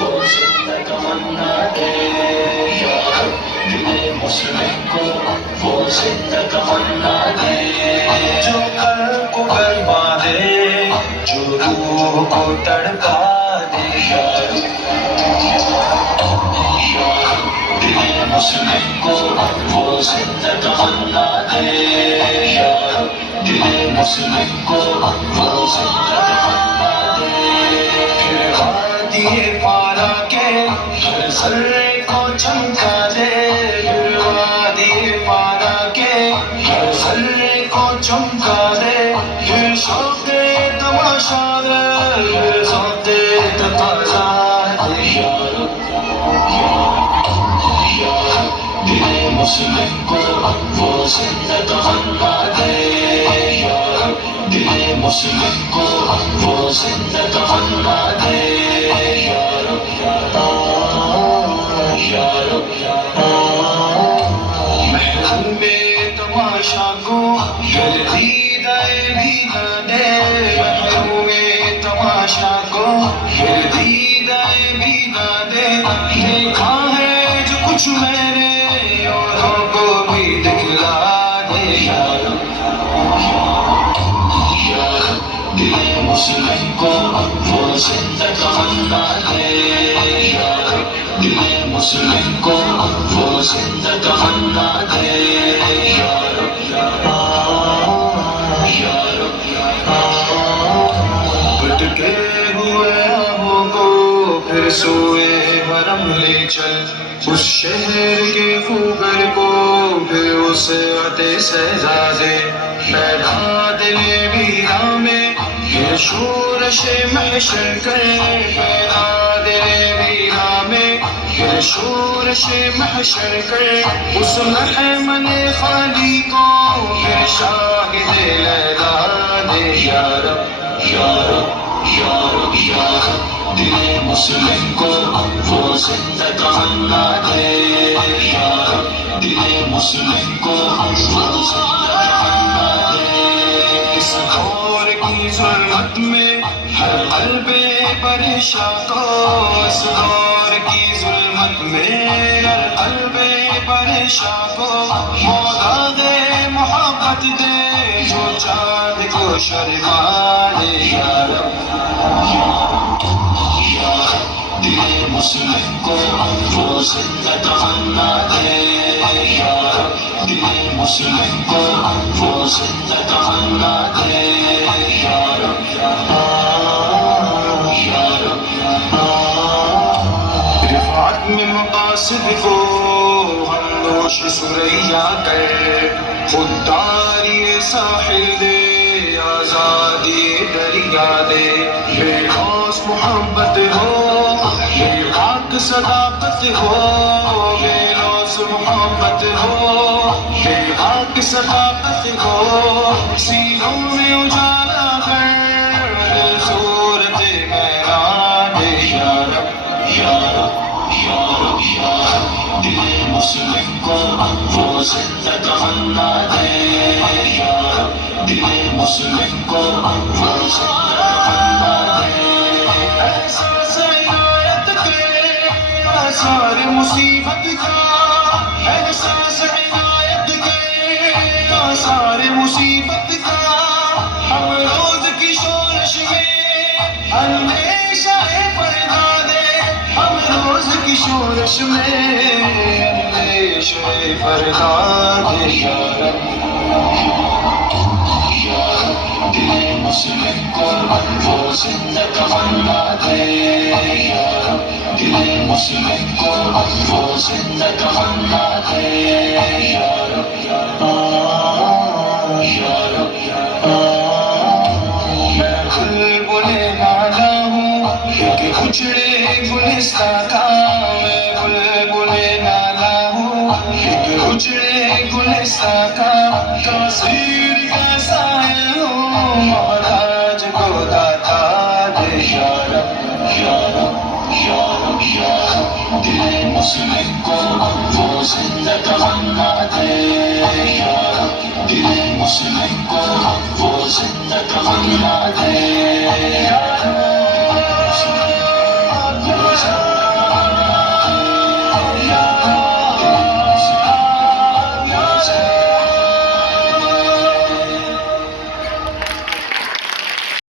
وہ زندہ تمنا دے یا رب دل مسلم کو وہ زندہ تمنا دے جو قلب کو گرما دے جو روح کو تڑپا دے یا رب دل مسلم کو وہ زندہ تمنا دے یا رب دل مسلم کو وہ زندہ تمنا دے پھر وادی پارا کے ہر ذرے کو چمکا دے پھر وادی پارا کے ہر ذرے کو چمکا دے پھر شوق تماشا دے پھر ذوق تقاضا دے یا رب دل مسلم کو وہ زندہ تمنا دے یا رب دل مسلم کو وہ زندہ تمنا دے یا رب یا رب محرم میں تماشا کو پھر دیدائے بھی نہ دے محرم میں تماشا کو پھر دیدائے بھی نہ دے دیکھا ہے جو کچھ میں نے اوروں کو بھی دکھلا دے یا رب دل مسلم کو وہ زندہ تمنا دے یا رب دل مسلم کو وہ زندہ تمنا دے یا رب یا رب بھٹکے ہوئے آہوں کو پھر سوئے حرم لے چل اس شہر کے خوگر کو پھر اس عطے شہزادے پیدا دل ویراں میں پھر شورش محشر کرے پیدا دل ویراں میں پھر شورش محشر کرے اس محمل خالی کو پھر شاہد لیلا دے یا رب یا رب یا رب یا رب دل مسلم کو وہ زندہ تمنا دے یا رب دل مسلم کو وہ زندہ تمنا دے اس دور کی ظلمت میں ہر قلب پریشاں کو اس دور کی ظلمت میں ہر قلب پریشاں کو مولا دے محبت دے جو چاند کو شرما دے یا رب دل مسلم کو وہ زندہ تمنا دے یا رب دل مسلم کو وہ زندہ تمنا دے یا رب یا رب رفعت میں مقاصد کو ہم نوش سریا کر خودداری ساحل دے آزادی دریا دے بے خوف محبت ہو بے خاک صداقت ہو بے لوث محبت ہو بے خاک صداقت ہو سینوں میں اجالا کر دل صورت میرا دے یا رب یا رب یا رب یا رب دل مسلم کو وہ زندہ تمنا دے یا رب دل مسلم کو وہ زندہ تمنا دے احساس عنایت کے آثار مصیبت کا احساس عنایت کے آثار مصیبت کا ہم روز کی شورش میں اندیشہ پردہ دے ہم روز کی شورش میں اندیشہ پردہ دے یا رب دل مسلم کو وہ زندہ تمنا دے یا رب دل مسلم کو وہ زندہ تمنا دے یا رب یا رب میں بلبل نالا ہوں ایک اجڑے گلستان کا میں بلبل نالا ہوں ایک اجڑے گلستان کا تاثیر کیسا ہے محتاج کو داتا دے یا رب یا رب یا رب یا رب دل مسلم کو وہ زندہ تمنا دے یا رب دل مسلم